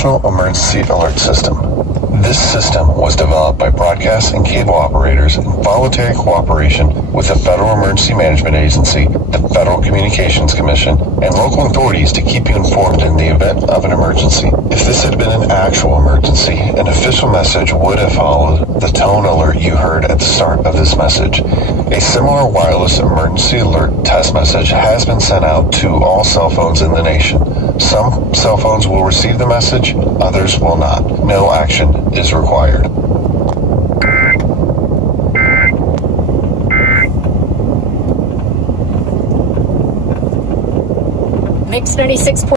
National Emergency Alert System. This system was developed by broadcast and cable operators in voluntary cooperation with the Federal Emergency Management Agency, the Federal Communications Commission, and local authorities to keep you informed in the event of an emergency. If this had been an actual emergency, an official message would have followed the tone alert you heard at the start of this message. A similar wireless emergency alert test message has been sent out to all cell phones in the nation. Some cell phones will receive the message, others will not. No action is required. Mix 96.